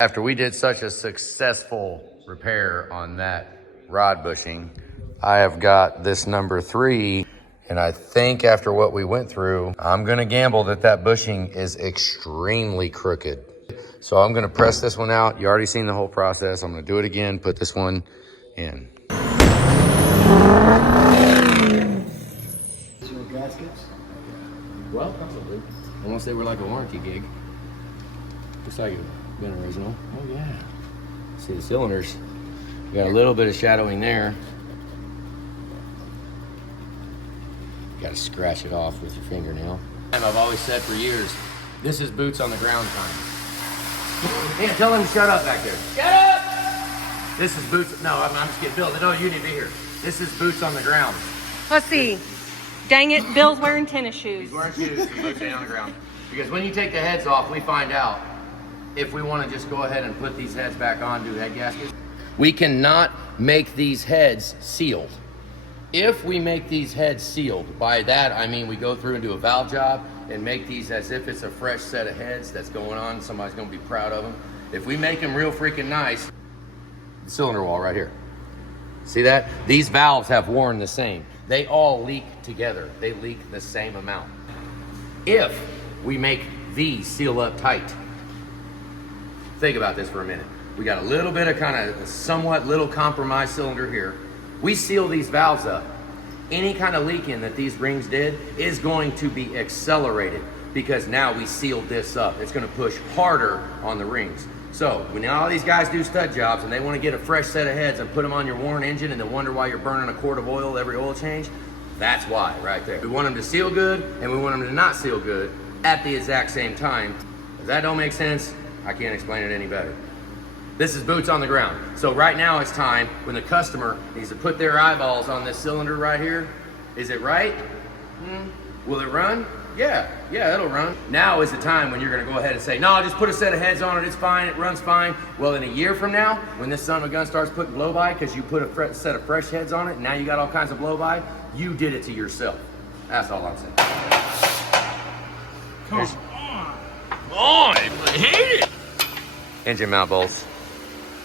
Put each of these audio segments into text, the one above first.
After we did such a successful repair on that rod bushing, I have got this number 3, and I think after what we went through, I'm gonna gamble that that bushing is extremely crooked. So I'm gonna press this one out. You already seen the whole process. I'm gonna do it again, put this one in. Your gaskets? Well, possibly. Unless they were like a warranty gig. Looks like it's been original. Oh yeah. See the cylinders. You got a little bit of shadowing there. You gotta scratch it off with your fingernail. I've always said for years, this is boots on the ground time. Yeah, tell him to shut up back there. Shut up! This is boots. No, I'm just kidding. Bill, no, you need to be here. This is boots on the ground. Let's see. Dang it, Bill's wearing tennis shoes. He's wearing shoes and boots on the ground. Because when you take the heads off, we find out if we want to just go ahead and put these heads back on, do head gaskets. We cannot make these heads sealed. If we make these heads sealed, by that I mean we go through and do a valve job and make these as if it's a fresh set of heads that's going on, somebody's going to be proud of them. If we make them real freaking nice, the cylinder wall right here. See that? These valves have worn the same. They all leak together. They leak the same amount. If we make these seal up tight, think about this for a minute. We got a little bit of kind of somewhat little compromised cylinder here. We seal these valves up. Any kind of leaking that these rings did is going to be accelerated because now we sealed this up. It's going to push harder on the rings. So when all these guys do stud jobs and they want to get a fresh set of heads and put them on your worn engine and then wonder why you're burning a quart of oil every oil change, that's why right there. We want them to seal good and we want them to not seal good at the exact same time. If that don't make sense, I can't explain it any better. This is boots on the ground. So right now it's time when the customer needs to put their eyeballs on this cylinder right here. Is it right? Will it run? Yeah, it'll run. Now is the time when you're gonna go ahead and say, no, just put a set of heads on it, it's fine, it runs fine. Well, in a year from now, when this son of a gun starts putting blow by because you put a set of fresh heads on it and now you got all kinds of blow by, you did it to yourself. That's all I'm saying. Come on, I hate it. Engine mount bolts.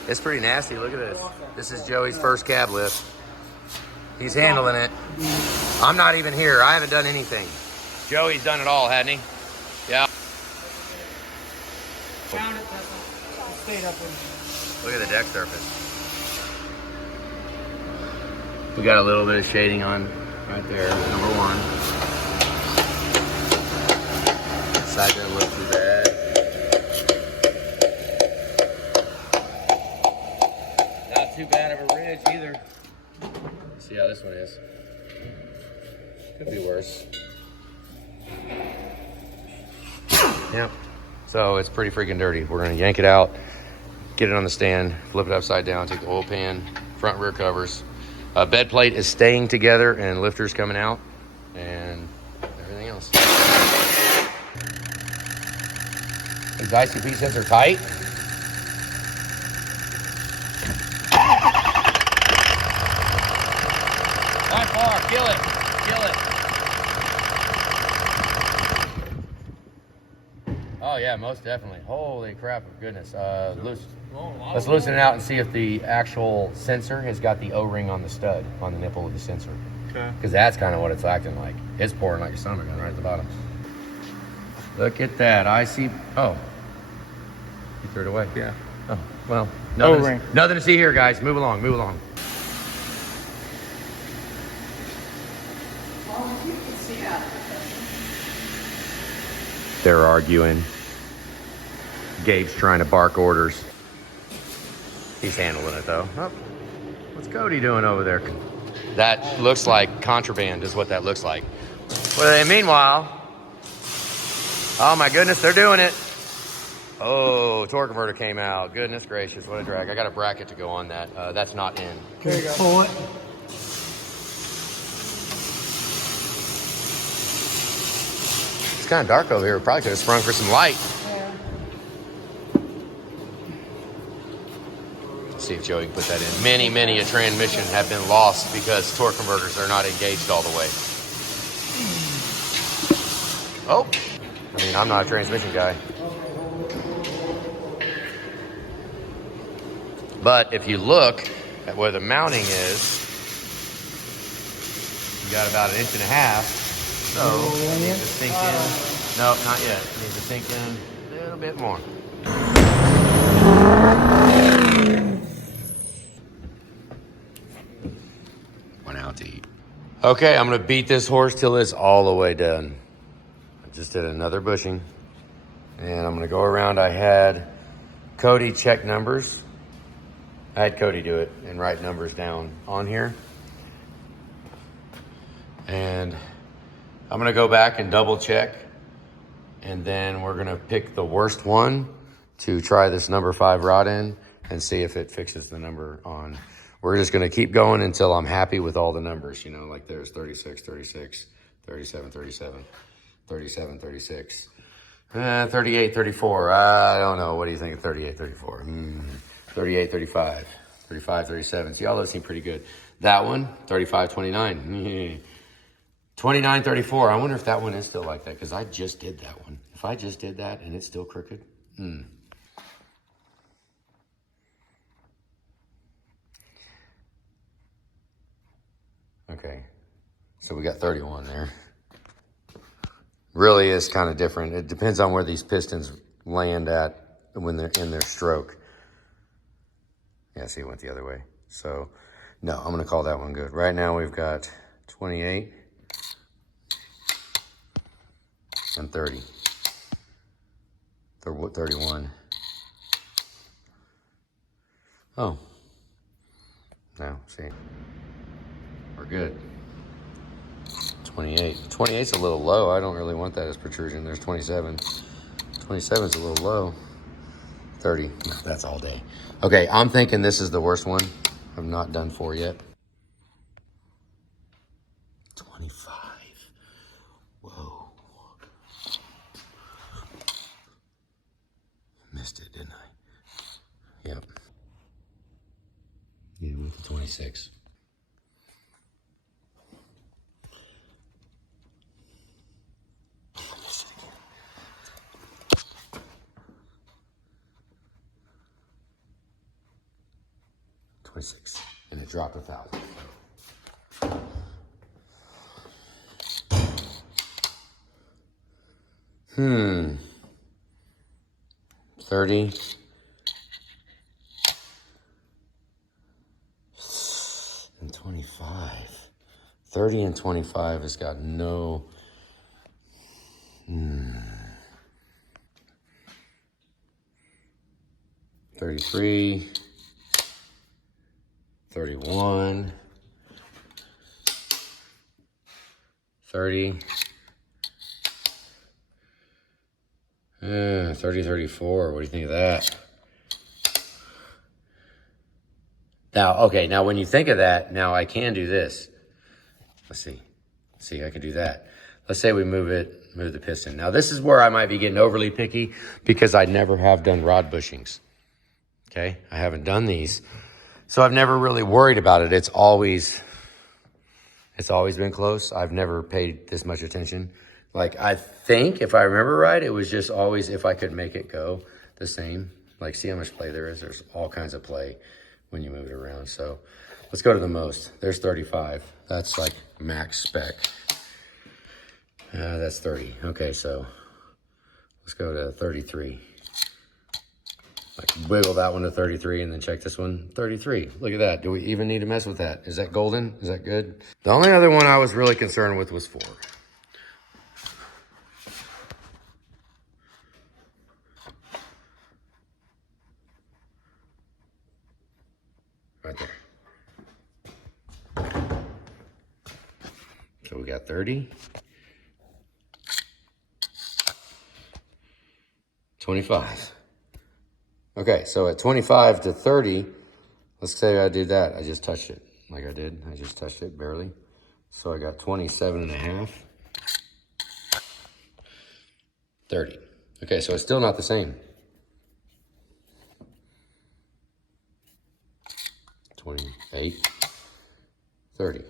It's pretty nasty, look at this. This is Joey's first cab lift. He's handling it. I'm not even here, I haven't done anything. Joey's done it all, hadn't he? Yeah. Look at the deck surface. We got a little bit of shading on right there, number 1. Side doesn't look too bad. Not too bad of a ridge either. Let's see how this one is. Could be worse. Yep. So it's pretty freaking dirty. We're gonna yank it out, get it on the stand, flip it upside down, take the oil pan, front rear covers. Bed plate is staying together and lifter's coming out and everything else. These ICP sets are tight. Not far, kill it, kill it. Oh yeah, most definitely. Holy crap of goodness. Let's loosen it out and see if the actual sensor has got the O-ring on the stud, on the nipple of the sensor. Okay. Because that's kind of what it's acting like. It's pouring like a summer gun right at the bottom. Look at that. I see. Oh. You threw it away? Yeah. Oh, well. Nothing to see here, guys. Move along, move along. They're arguing. Gabe's trying to bark orders. He's handling it though. Oh, what's Cody doing over there? That looks like contraband is what that looks like. Well, and meanwhile, oh my goodness, they're doing it. Oh, torque converter came out. Goodness gracious, what a drag. I got a bracket to go on that. That's not in. There you go. Pull it. It's kind of dark over here. We probably could have sprung for some light. Yeah. Let's see if Joey can put that in. Many a transmission have been lost because torque converters are not engaged all the way. Oh, I mean, I'm not a transmission guy. But if you look at where the mounting is, you got about 1.5 inches. So it needs to sink in. No, not yet. It needs to sink in a little bit more. Went out to eat. Okay, I'm gonna beat this horse till it's all the way done. I just did another bushing. And I'm gonna go around. I had Cody check numbers. I had Cody do it and write numbers down on here. And I'm gonna go back and double check. And then we're gonna pick the worst one to try this number 5 rod in and see if it fixes the number on. We're just gonna keep going until I'm happy with all the numbers, you know, like there's 36, 36, 37, 37, 37, 36, 38, 34. I don't know. What do you think of 38, 34? 38, 35, 35, 37. See, all those seem pretty good. That one, 35, 29. 29, 34. I wonder if that one is still like that because I just did that one. If I just did that and it's still crooked. Okay, so we got 31 there. Really is kind of different. It depends on where these pistons land at when they're in their stroke. Yeah, see, it went the other way. So, no, I'm gonna call that one good. Right now we've got 28 and 30. 31. Oh, no, see. We're good. 28. 28's a little low. I don't really want that as protrusion. There's 27. 27's a little low. 30. No, that's all day. Okay, I'm thinking this is the worst one. I'm not done 4 yet. 25. Whoa. Missed it, didn't I? Yep. Yeah, went to 26. 26, and it dropped 1,000. 30. And 25. 30 and 25 has got no... 33. 31, 30, 30, 34. What do you think of that? Now, okay, now when you think of that, now I can do this. Let's see. See, I can do that. Let's say we move the piston. Now, this is where I might be getting overly picky because I never have done rod bushings. Okay, I haven't done these. So I've never really worried about it. It's always been close. I've never paid this much attention. Like, I think, if I remember right, it was just always if I could make it go the same. Like, see how much play there is? There's all kinds of play when you move it around. So let's go to the most. There's 35. That's like max spec. That's 30. Okay, so let's go to 33. Like, wiggle that one to 33 and then check this one, 33. Look at that. Do we even need to mess with that? Is that golden? Is that good? The only other one I was really concerned with was 4. Right there. So we got 30. 25. Okay, so at 25 to 30, let's say I did that. I just touched it like I did. I just touched it barely. So I got 27 and a half. 30. Okay, so it's still not the same. 28, 30.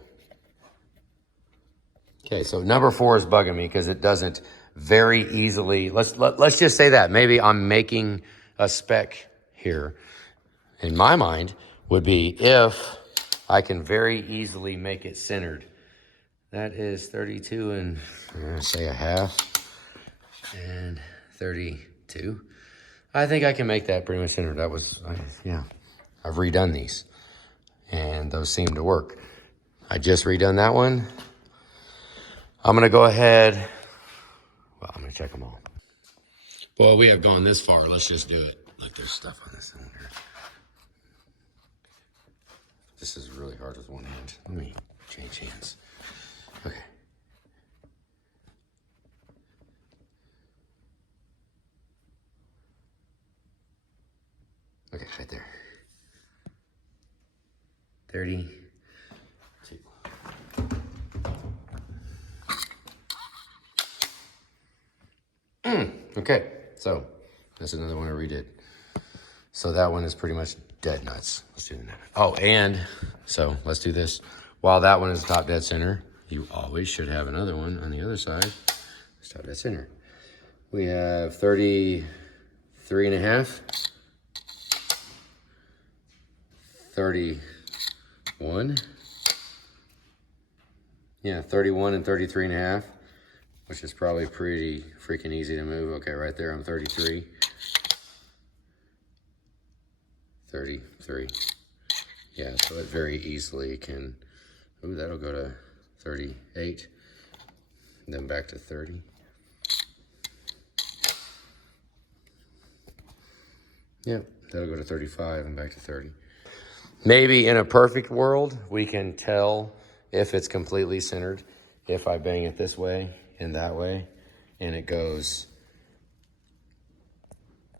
Okay, so number 4 is bugging me because it doesn't very easily, let's just say that. Maybe I'm making a spec here in my mind, would be if I can very easily make it centered. That is 32 and say a half and 32. I think I can make that pretty much centered. That was, yeah, I've redone these and those seem to work. I just redone that one. I'm gonna go ahead, well, I'm gonna check them all. Well, we have gone this far, let's just do it. Like there's stuff on this cylinder. This is really hard with one hand. Let me change hands. Okay. Okay, right there. 32. Okay, so that's another one I redid. So that one is pretty much dead nuts. Let's do that. Oh, and so let's do this. While that one is top dead center, you always should have another one on the other side. It's top dead center. We have 33 and a half. 31. Yeah, 31 and 33 and a half, which is probably pretty freaking easy to move. Okay, right there, I'm 33. 33. Yeah, so it very easily can, ooh, that'll go to 38, then back to 30. Yep, that'll go to 35 and back to 30. Maybe in a perfect world, we can tell if it's completely centered if I bang it this way and that way, and it goes,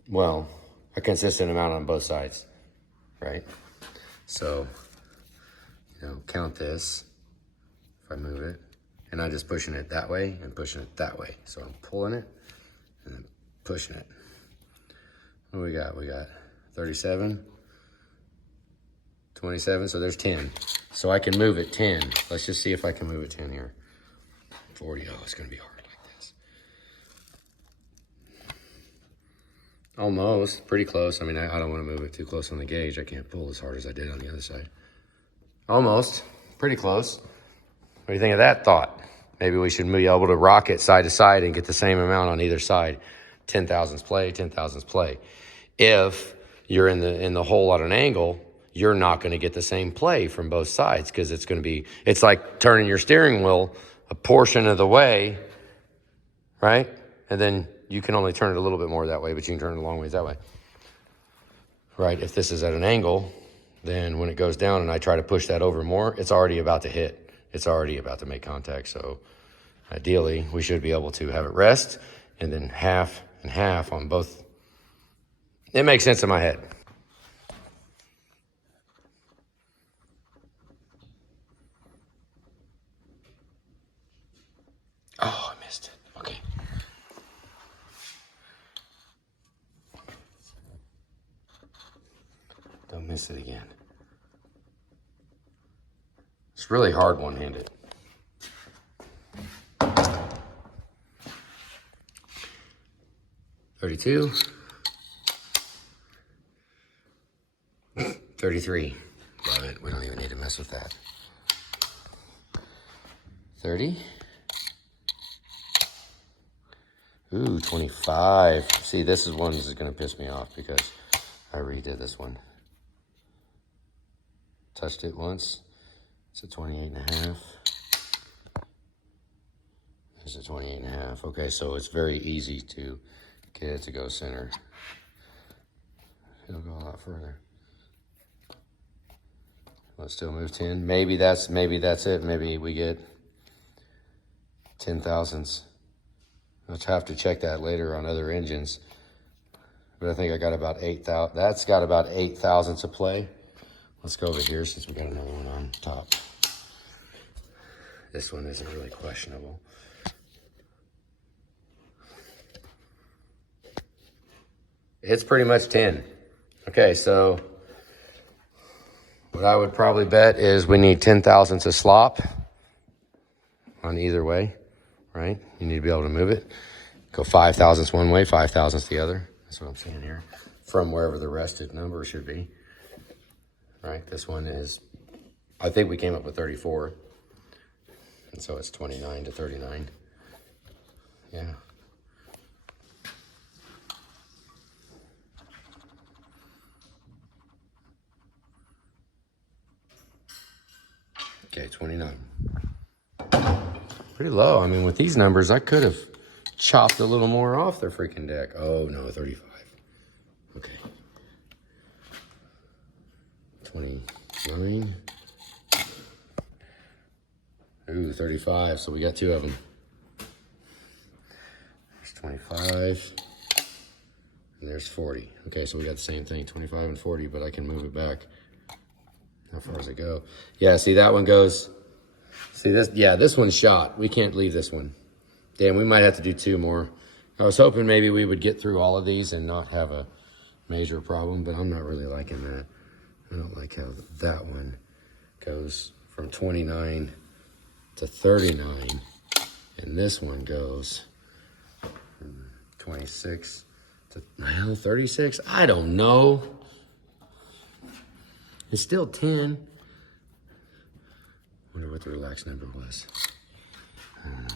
well, a consistent amount on both sides, right? So, you know, count this, if I move it, and I'm just pushing it that way and pushing it that way. So I'm pulling it and then pushing it. What do we got? We got 37, 27, so there's 10. So I can move it 10. Let's just see if I can move it 10 here. 40, oh, it's gonna be hard like this. Almost, pretty close. I mean, I don't wanna move it too close on the gauge. I can't pull as hard as I did on the other side. Almost, pretty close. What do you think of that thought? Maybe we should be able to rock it side to side and get the same amount on either side. 10 thousandths play, 10 thousandths play. If you're in the hole at an angle, you're not going to get the same play from both sides because it's going to be, it's like turning your steering wheel a portion of the way, right? And then you can only turn it a little bit more that way, but you can turn it a long ways that way, right? If this is at an angle, then when it goes down and I try to push that over more, it's already about to hit. It's already about to make contact. So ideally, we should be able to have it rest and then half and half on both. It makes sense in my head. Oh, I missed it. Okay. Don't miss it again. It's really hard one-handed. $32. 33. Love it. We don't even need to mess with that. 30. Ooh, 25. See, this is one that's going to piss me off because I redid this one. Touched it once. It's a 28 and a half. It's a 28 and a half. Okay, so it's very easy to get it to go center. It'll go a lot further. Let's still move 10. Maybe that's it. Maybe we get 10 thousandths. I'll have to check that later on other engines. But I think I got about 8,000. That's got about 8 thousandths of play. Let's go over here since we got another one on top. This one isn't really questionable. It's pretty much 10. Okay, so what I would probably bet is we need 10 thousandths of slop on either way, right? You need to be able to move it. Go 5 thousandths one way, 5 thousandths the other. That's what I'm saying here. From wherever the rested number should be. right? This one is, I think we came up with 34. And so it's 29 to 39. Yeah. Okay, 29. Pretty low. I mean, with these numbers, I could have chopped a little more off their freaking deck. Oh, no, 35. Okay. 29. Ooh, 35. So we got 2 of them. There's 25. And there's 40. Okay, so we got the same thing, 25 and 40, but I can move it back. How far does it go? Yeah, see, that one goes. See this? Yeah, this one's shot. We can't leave this one. Damn, we might have to do 2 more. I was hoping maybe we would get through all of these and not have a major problem, but I'm not really liking that. I don't like how that one goes from 29 to 39, and this one goes from 26 to 36. I don't know. It's still 10. Wonder what the relaxed number was. I don't know.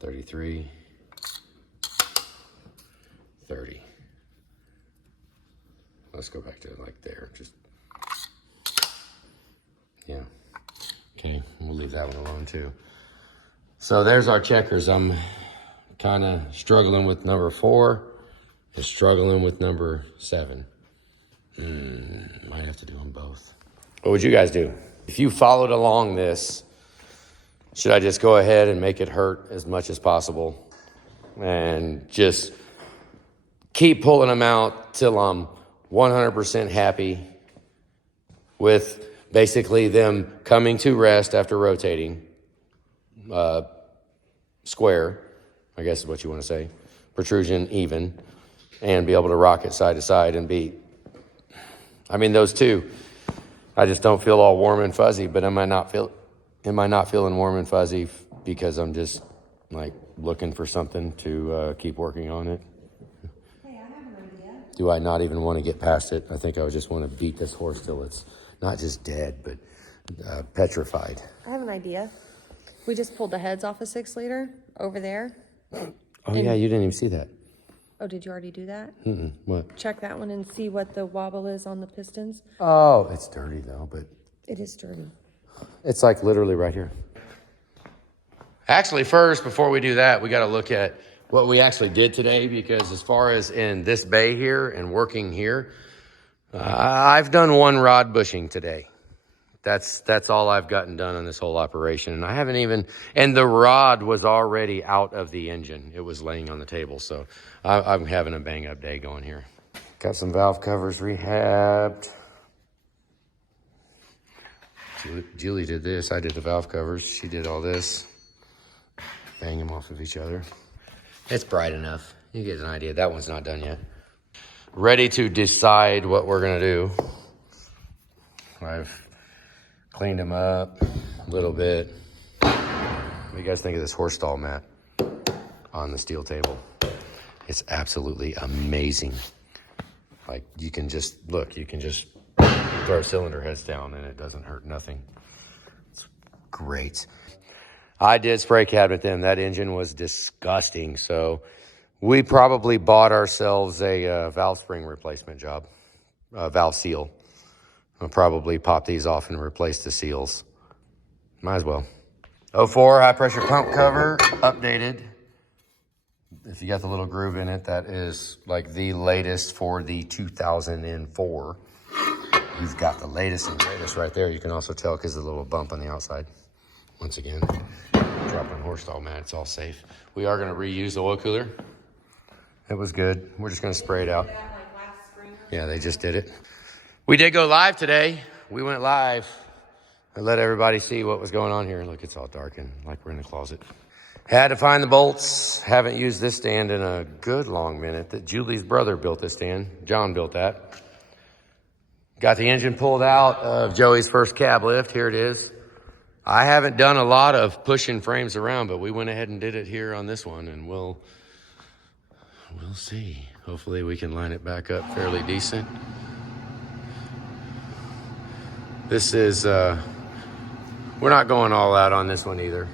33, 30. Let's go back to like there. Just, yeah. Okay, we'll leave that one alone too. So there's our checkers. I'm kind of struggling with number 4 and struggling with number 7. Might have to do them both. What would you guys do? If you followed along this, should I just go ahead and make it hurt as much as possible and just keep pulling them out till I'm 100% happy with basically them coming to rest after rotating square, I guess is what you want to say, protrusion even, and be able to rock it side to side and be, I mean, those 2, I just don't feel all warm and fuzzy, but am I not feeling warm and fuzzy because I'm just like looking for something to keep working on it? Hey, I have an idea. Do I not even want to get past it? I think I would just want to beat this horse till it's not just dead, but petrified. I have an idea. We just pulled the heads off a 6-liter over there. Oh, yeah, you didn't even see that. Oh, did you already do that? What? Check that one and see what the wobble is on the pistons. Oh, it's dirty though, but It is dirty. it's like literally right here. Actually, first, before we do that, we got to look at what we actually did today, because as far as in this bay here and working here, I've done 1 rod bushing today. That's all I've gotten done on this whole operation. And I haven't even, and the rod was already out of the engine. It was laying on the table. So I'm having a bang up day going here. Got some valve covers rehabbed. Julie did this. I did the valve covers. She did all this. Bang them off of each other. It's bright enough. You get an idea. That one's not done yet. Ready to decide what we're going to do. I've cleaned them up a little bit. What do you guys think of this horse stall mat on the steel table? It's absolutely amazing. Like, you can just, look, you can just throw cylinder heads down and it doesn't hurt nothing. It's great. I did spray cabinet them. That engine was disgusting. So we probably bought ourselves a valve spring replacement job, valve seal. I'll probably pop these off and replace the seals. Might as well. 04 high pressure pump cover, updated. If you got the little groove in it, that is like the latest for the 2004. You've got the latest and greatest right there. You can also tell because of the little bump on the outside. Once again, dropping horse stall mat, it's all safe. We are going to reuse the oil cooler. It was good. We're just going to spray it out. Yeah, they just did it. We did go live today. We went live and let everybody see what was going on here. Look, it's all darkened like we're in a closet. Had to find the bolts. Haven't used this stand in a good long minute. That Julie's brother built this stand. John built that. Got the engine pulled out of Joey's first cab lift. Here it is. I haven't done a lot of pushing frames around, but we went ahead and did it here on this one, and we'll see. Hopefully we can line it back up fairly decent. This is, we're not going all out on this one either.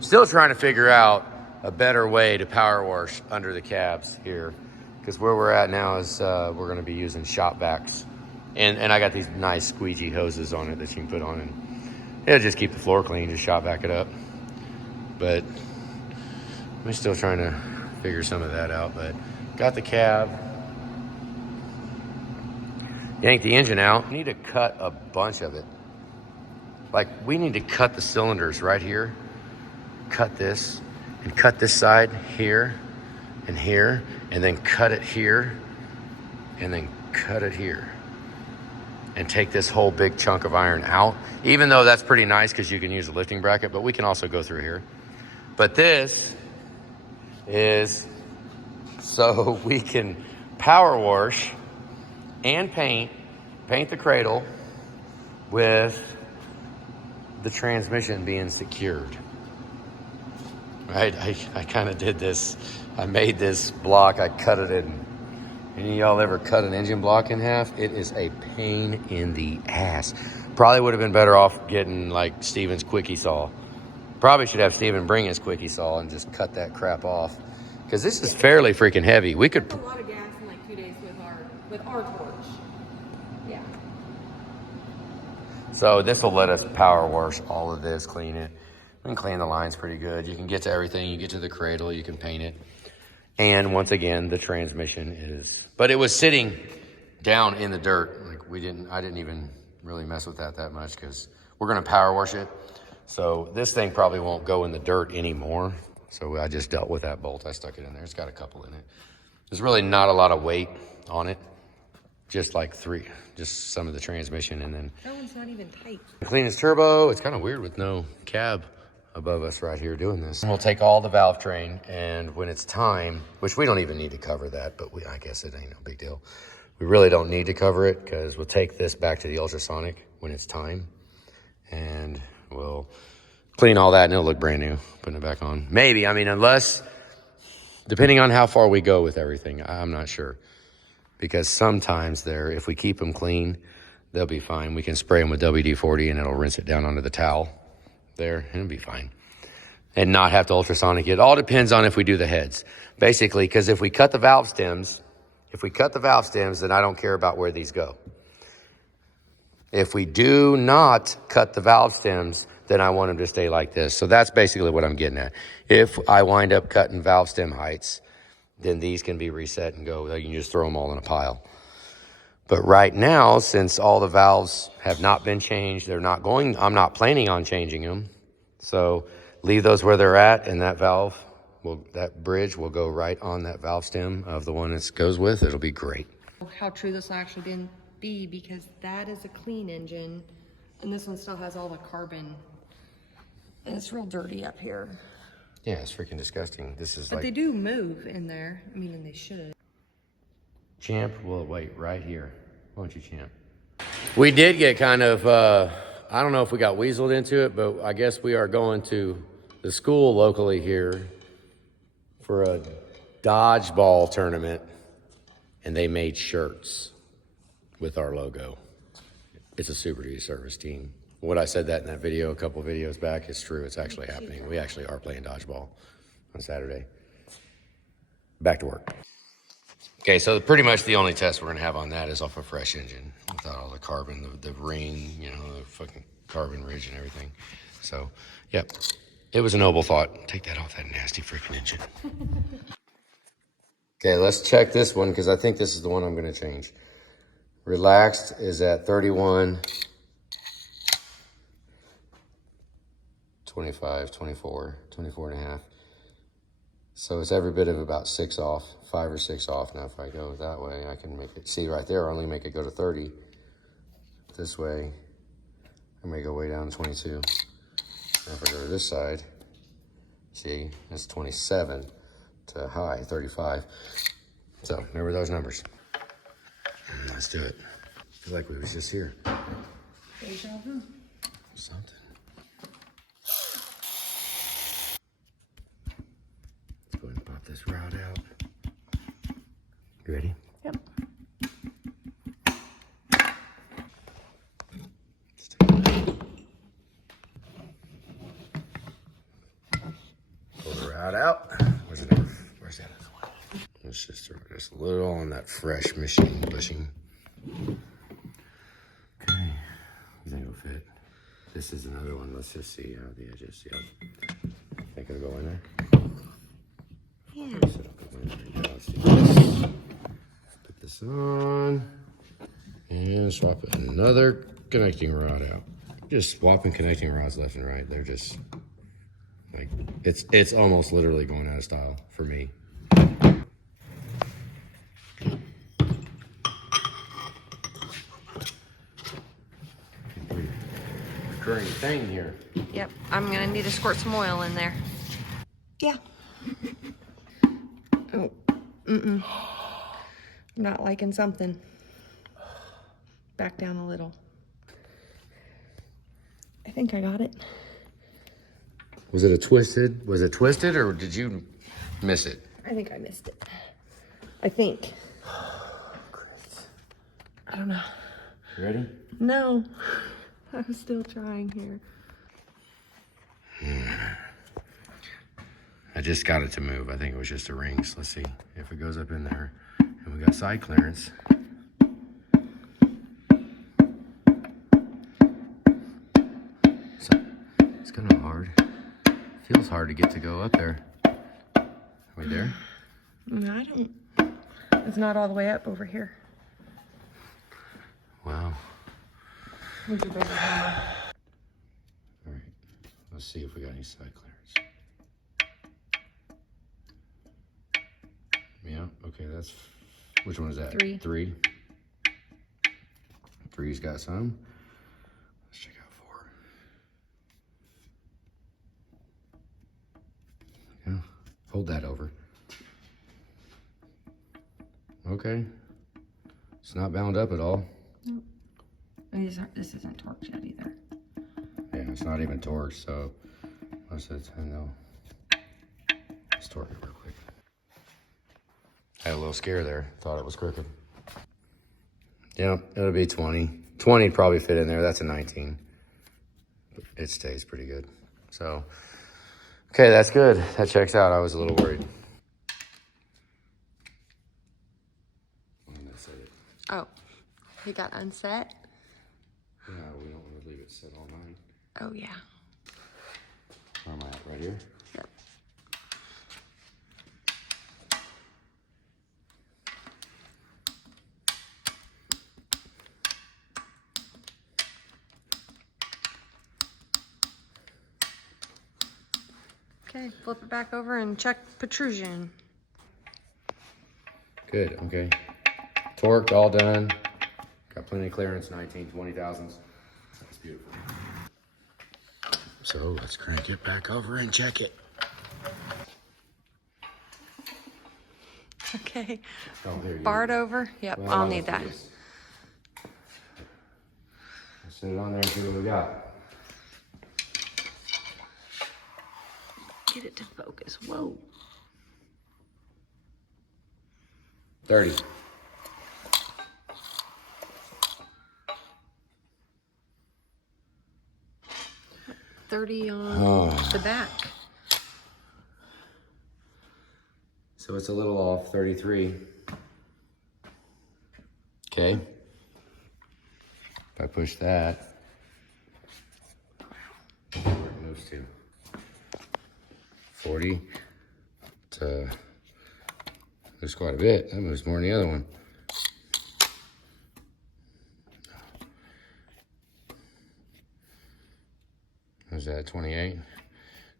Still trying to figure out a better way to power wash under the cabs here. Because where we're at now is we're gonna be using shop vacs. And I got these nice squeegee hoses on it that you can put on, and it'll just keep the floor clean, just shop vac it up. But we're still trying to figure some of that out, but got the cab. Yank the engine out. We need to cut a bunch of it. Like, we need to cut the cylinders right here. Cut this, and cut this side here, and here, and then cut it here, and then cut it here. And take this whole big chunk of iron out, even though that's pretty nice because you can use a lifting bracket, but we can also go through here. But this is so we can power wash and paint the cradle with the transmission being secured. Right? I kind of did this. I made this block, I cut it in. Any of y'all ever cut an engine block in half? It is a pain in the ass. Probably would have been better off getting like Steven's quickie saw. Probably should have Steven bring his quickie saw and just cut that crap off. Because this is fairly freaking heavy. We could... A lot of gas in like 2 days with our torch. Yeah. So this will let us power wash all of this, clean it. We can clean the lines pretty good. You can get to everything. You get to the cradle, you can paint it. And once again, the transmission is, but it was sitting down in the dirt. Like I didn't even really mess with that much because we're gonna power wash it. So this thing probably won't go in the dirt anymore. So I just dealt with that bolt. I stuck it in there. It's got a couple in it. There's really not a lot of weight on it. Just like just some of the transmission, and then. That one's not even tight. Clean his turbo. It's kind of weird with no cab above us right here doing this. We'll take all the valve train, and when it's time, which we don't even need to cover that, but I guess it ain't no big deal. We really don't need to cover it because we'll take this back to the ultrasonic when it's time, and we'll clean all that and it'll look brand new, putting it back on. Maybe, I mean, unless, depending on how far we go with everything, I'm not sure. Because sometimes if we keep them clean, they'll be fine. We can spray them with WD-40 and it'll rinse it down onto the towel there, and it'll be fine. And not have to ultrasonic it. It all depends on if we do the heads. Basically, because if we cut the valve stems, then I don't care about where these go. If we do not cut the valve stems, then I want them to stay like this. So that's basically what I'm getting at. If I wind up cutting valve stem heights, then these can be reset and go. You can just throw them all in a pile. But right now, since all the valves have not been changed, I'm not planning on changing them. So leave those where they're at, and that that bridge will go right on that valve stem of the one it goes with. It'll be great. How true this will actually be, because that is a clean engine, and this one still has all the carbon. And it's real dirty up here. Yeah, it's freaking disgusting. This is But they do move in there. I mean, and they should. Champ will wait right here. Won't you, Champ? We did get kind of, I don't know if we got weaseled into it, but I guess we are going to the school locally here for a dodgeball tournament, and they made shirts with our logo. It's a Super Duty Service team. What I said that in that video a couple videos back is true. It's actually happening. We actually are playing dodgeball on Saturday. Back to work. Okay, so pretty much the only test we're gonna have on that is off a fresh engine without all the carbon, the ring, the fucking carbon ridge and everything. So, yep, it was a noble thought. Take that off that nasty freaking engine. Okay, let's check this one because I think this is the one I'm gonna change. Relaxed is at 31, 25, 24, 24 and a half. So it's every bit of about 6 off, 5 or 6 off. Now if I go that way, I can make it, see right there, I only make it go to 30. This way, I may go way down to 22. Now if I go to this side, see, that's 27 to high, 35. So remember those numbers. Let's do it. I feel like we was just here. Deja vu. Something. Let's go ahead and pop this rod out. You ready? Yep. Let's take rod out. Where's that other one? Let's just throw just a little on that fresh machine bushing. Okay, I think it'll fit. This is another one. Let's just see how the edges. Yep. Think it'll go in there? Yeah. So it'll go in there. Let's do this. Put this on. And swap another connecting rod out. Just swapping connecting rods left and right. They're just like, it's almost literally going out of style for me. Recurring thing here. Yep, I'm gonna need to squirt some oil in there. Yeah. Oh, I'm not liking something. Back down a little. I think I got it. Was it twisted or did you miss it? I think I missed it. I think. I don't know. You ready? No. I'm still trying here. I just got it to move. I think it was just the rings. Let's see if it goes up in there. And we got side clearance. So it's kind of hard. Feels hard to get to go up there. Are we there? No, I don't. It's not all the way up over here. Wow. Where's your bigger hammer? All right. Let's see if we got any side clearance. Yeah, okay, that's, which one is that? 3. 3. 3's got some. Let's check out 4. Yeah, hold that over. Okay. It's not bound up at all. Nope. This isn't torqued yet either. Yeah, it's not even torqued, so most of the time though. Let's torque it real quick. Had a little scare there. Thought it was crooked. Yeah, it'll be 20. 20 would probably fit in there. That's a 19. But it stays pretty good. So, okay, that's good. That checks out. I was a little worried. Oh, he got unset? No, we don't want to leave it set all night. Oh, yeah. Where am I at? Right here? Yep. Okay, flip it back over and check protrusion. Good, okay. Torqued, all done. Got plenty of clearance, 19, 20 thousandths. That's beautiful. So let's crank it back over and check it. Okay. Oh, there you Bar it go. over. Yep, Well, I'll need that. let's set it on there and see what we got. Get it to focus. Whoa. 30. On the back. So it's a little off, 33. Okay. If I push that, where it moves to. 40 to, there's quite a bit. That moves more than the other one. Was that 28?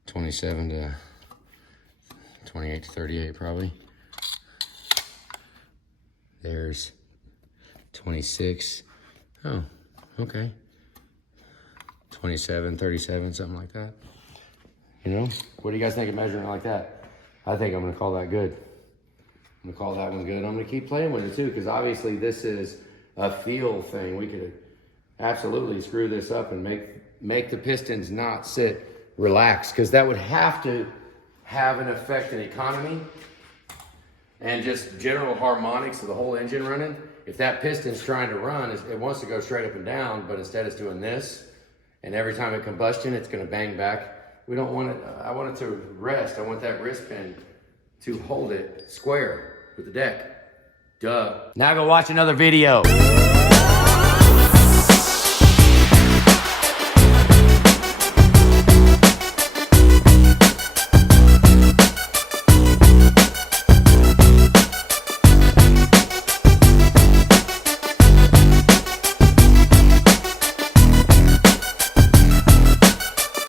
27 to 28 to 38 probably. There's 26. Oh, okay. 27, 37, something like that. You know, what do you guys think of measuring it like that? I think I'm gonna call that good. I'm gonna call that one good. I'm gonna keep playing with it too, because obviously this is a feel thing. We could absolutely screw this up and make the pistons not sit relaxed, because that would have to have an effect in economy and just general harmonics of the whole engine running. If that piston's trying to run, it wants to go straight up and down, but instead it's doing this, and every time it combustion, it's gonna bang back We don't want it, I want it to rest. I want that wrist pin to hold it square with the deck. Duh. Now go watch another video.